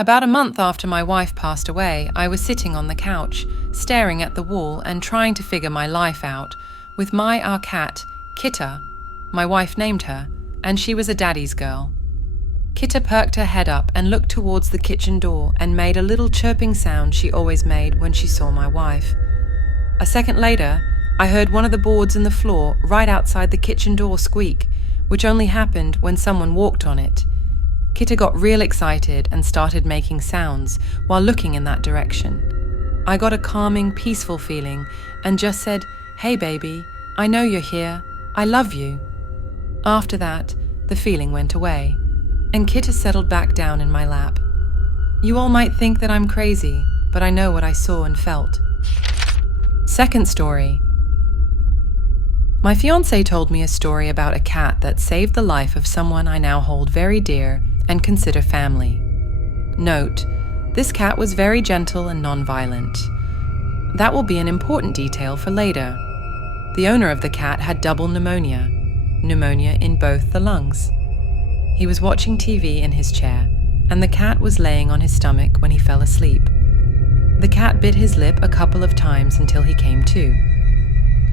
About a month after my wife passed away, I was sitting on the couch, staring at the wall and trying to figure my life out, with our cat, Kitta. My wife named her, and she was a daddy's girl. Kitta perked her head up and looked towards the kitchen door and made a little chirping sound she always made when she saw my wife. A second later, I heard one of the boards in the floor right outside the kitchen door squeak, which only happened when someone walked on it. Kitta got real excited and started making sounds while looking in that direction. I got a calming, peaceful feeling and just said, "Hey baby, I know you're here. I love you." After that, the feeling went away, and Kitta settled back down in my lap. You all might think that I'm crazy, but I know what I saw and felt. Second story. My fiancé told me a story about a cat that saved the life of someone I now hold very dear and consider family. Note, this cat was very gentle and non-violent. That will be an important detail for later. The owner of the cat had double pneumonia in both the lungs. He was watching TV in his chair, and the cat was laying on his stomach when he fell asleep. The cat bit his lip a couple of times until he came to.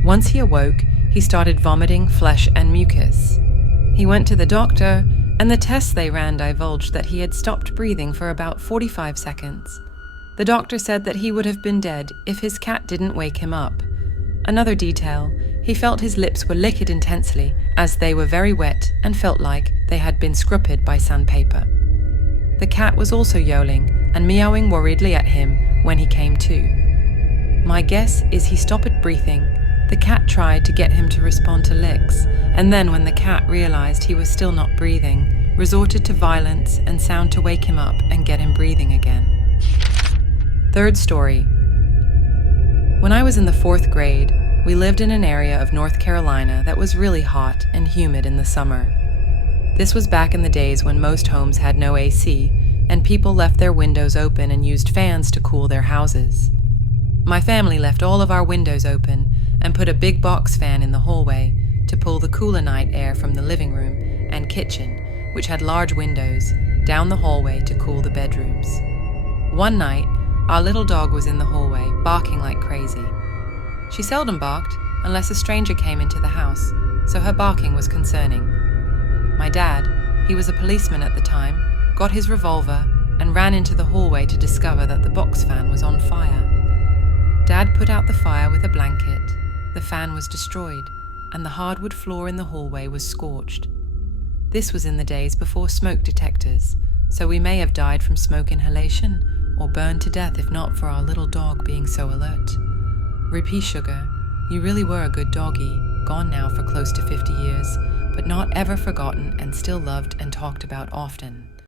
Once he awoke, he started vomiting flesh and mucus. He went to the doctor, and the tests they ran divulged that he had stopped breathing for about 45 seconds. The doctor said that he would have been dead if his cat didn't wake him up. Another detail, he felt his lips were liquid intensely as they were very wet and felt like they had been scrubbed by sandpaper. The cat was also yowling and meowing worriedly at him when he came to. My guess is he stopped breathing. The cat tried to get him to respond to licks, and then when the cat realized he was still not breathing, resorted to violence and sound to wake him up and get him breathing again. Third story. When I was in the 4th grade, we lived in an area of North Carolina that was really hot and humid in the summer. This was back in the days when most homes had no AC, and people left their windows open and used fans to cool their houses. My family left all of our windows open and put a big box fan in the hallway to pull the cooler night air from the living room and kitchen, which had large windows, down the hallway to cool the bedrooms. One night, our little dog was in the hallway, barking like crazy. She seldom barked unless a stranger came into the house, so her barking was concerning. My dad, he was a policeman at the time, got his revolver and ran into the hallway to discover that the box fan was on fire. Dad put out the fire with a blanket. The fan was destroyed, and the hardwood floor in the hallway was scorched. This was in the days before smoke detectors, so we may have died from smoke inhalation or burned to death if not for our little dog being so alert. Rippy Sugar, you really were a good doggy, gone now for close to 50 years, but not ever forgotten and still loved and talked about often.